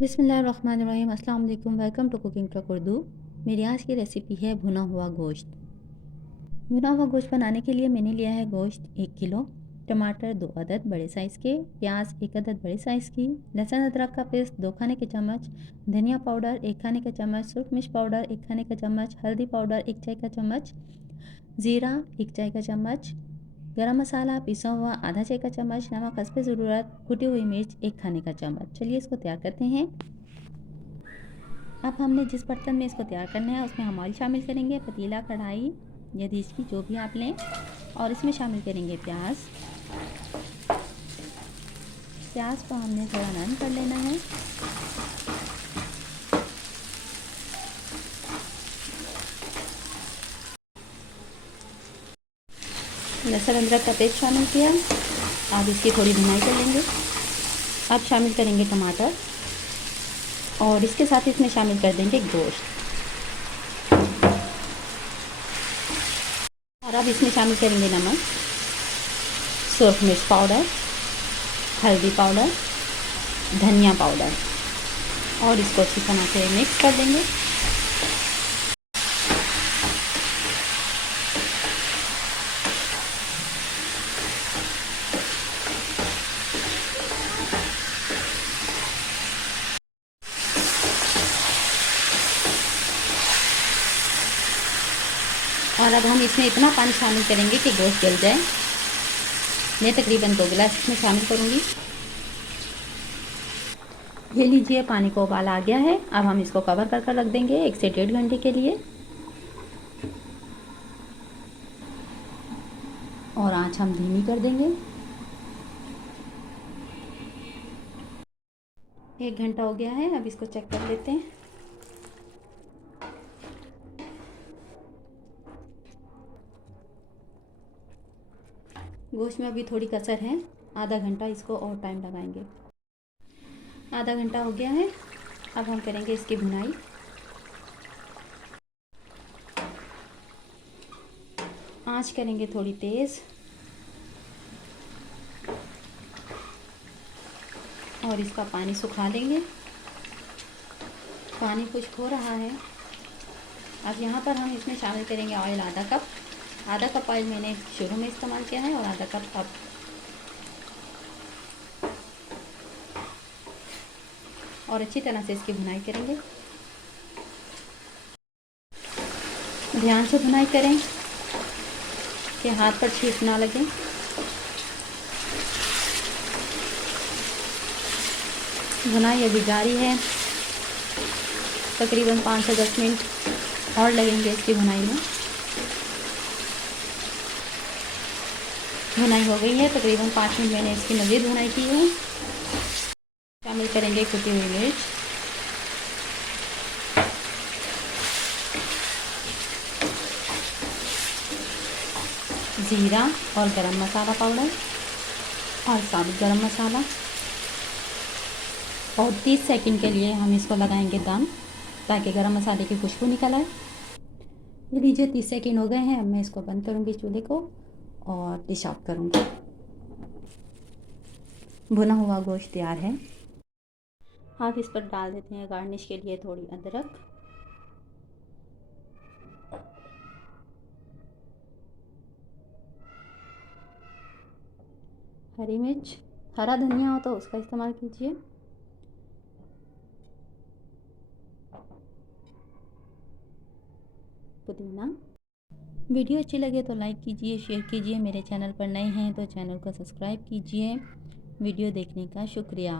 बिस्मिल्लाहिर्रहमानिर्रहीम, अस्सलाम वालेकुम। Welcome to cooking truck Urdu. मेरी आज की रेसिपी है भुना हुआ गोश्त। भुना हुआ गोश्त बनाने के लिए मैंने लिया है गोश्त 1 किलो, टमाटर 2 अदद बड़े साइज़ के, प्याज 1 अदद बड़े साइज़ की, लहसुन अदरक का पेस्ट 2 खाने के चम्मच, धनिया पाउडर 1 खाने का चम्मच, सूरख मिर्च पाउडर 1 खाने का चम्मच, हल्दी पाउडर 1 चाय का चम्मच, ज़ीरा 1 चाय का चम्मच, गरम मसाला पिसा हुआ आधा चाय का चम्मच, नमक हस्बे ज़रूरत, कुटी हुई मिर्च 1 खाने का चम्मच। चलिए इसको तैयार करते हैं। अब हमने जिस बर्तन में इसको तैयार करना है उसमें हम ऑयल शामिल करेंगे, पतीला, कढ़ाई या देसी जो भी आप लें, और इसमें शामिल करेंगे प्याज। प्याज को हमने थोड़ा नरम कर लेना है। लहसुन अदरक का पेस्ट शामिल किया, अब इसकी थोड़ी भुनाई कर लेंगे। अब शामिल करेंगे टमाटर और इसके साथ इसमें शामिल कर देंगे गोश्त, और अब इसमें शामिल करेंगे नमक, सूरख मिर्च पाउडर, हल्दी पाउडर, धनिया पाउडर, और इसको अच्छी तरह से मिक्स कर देंगे। और अब हम इसमें इतना पानी शामिल करेंगे कि गोश्त जल जाए। मैं तकरीबन 2 गिलास इसमें शामिल करूँगी। ये लीजिए, पानी को उबाल आ गया है। अब हम इसको कवर कर रख देंगे 1 से 1.5 घंटे के लिए, और आँच हम धीमी कर देंगे। 1 घंटा हो गया है, अब इसको चेक कर लेते हैं। गोश्त में अभी थोड़ी कसर है, आधा घंटा इसको और टाइम लगाएंगे। आधा घंटा हो गया है, अब हम करेंगे इसकी भुनाई। आँच करेंगे थोड़ी तेज़, और इसका पानी सुखा देंगे। पानी खुश्क हो रहा है। अब यहाँ पर हम इसमें शामिल करेंगे ऑयल आधा कप। आधा कप ऑयल मैंने शुरू में इस्तेमाल किया है और आधा कप अब। और अच्छी तरह से इसकी भुनाई करेंगे। ध्यान से भुनाई करें कि हाथ पर छींक ना लगे। भुनाई अभी जारी है, तकरीबन 5 से 10 मिनट और लगेंगे इसकी भुनाई में। भुनाई हो गई है, तकरीबन 5 मिनट मैंने इसकी मज़ीद भुनाई की है। शामिल करेंगे कुटी हुई मिर्च, ज़ीरा और गरम मसाला पाउडर और साबुत गरम मसाला, और 30 सेकंड के लिए हम इसको लगाएंगे दम, ताकि गरम मसाले की खुशबू निकल आए। ये लीजिए, 30 सेकंड हो गए हैं। अब मैं इसको बंद करूँगी चूल्हे को और डिश ऑफ करूँगी। भुना हुआ गोश्त तैयार है। आप इस पर डाल देते हैं गार्निश के लिए थोड़ी अदरक, हरी मिर्च, हरा धनिया हो तो उसका इस्तेमाल कीजिए, पुदीना। वीडियो अच्छी लगे तो लाइक कीजिए, शेयर कीजिए। मेरे चैनल पर नए हैं तो चैनल को सब्सक्राइब कीजिए। वीडियो देखने का शुक्रिया।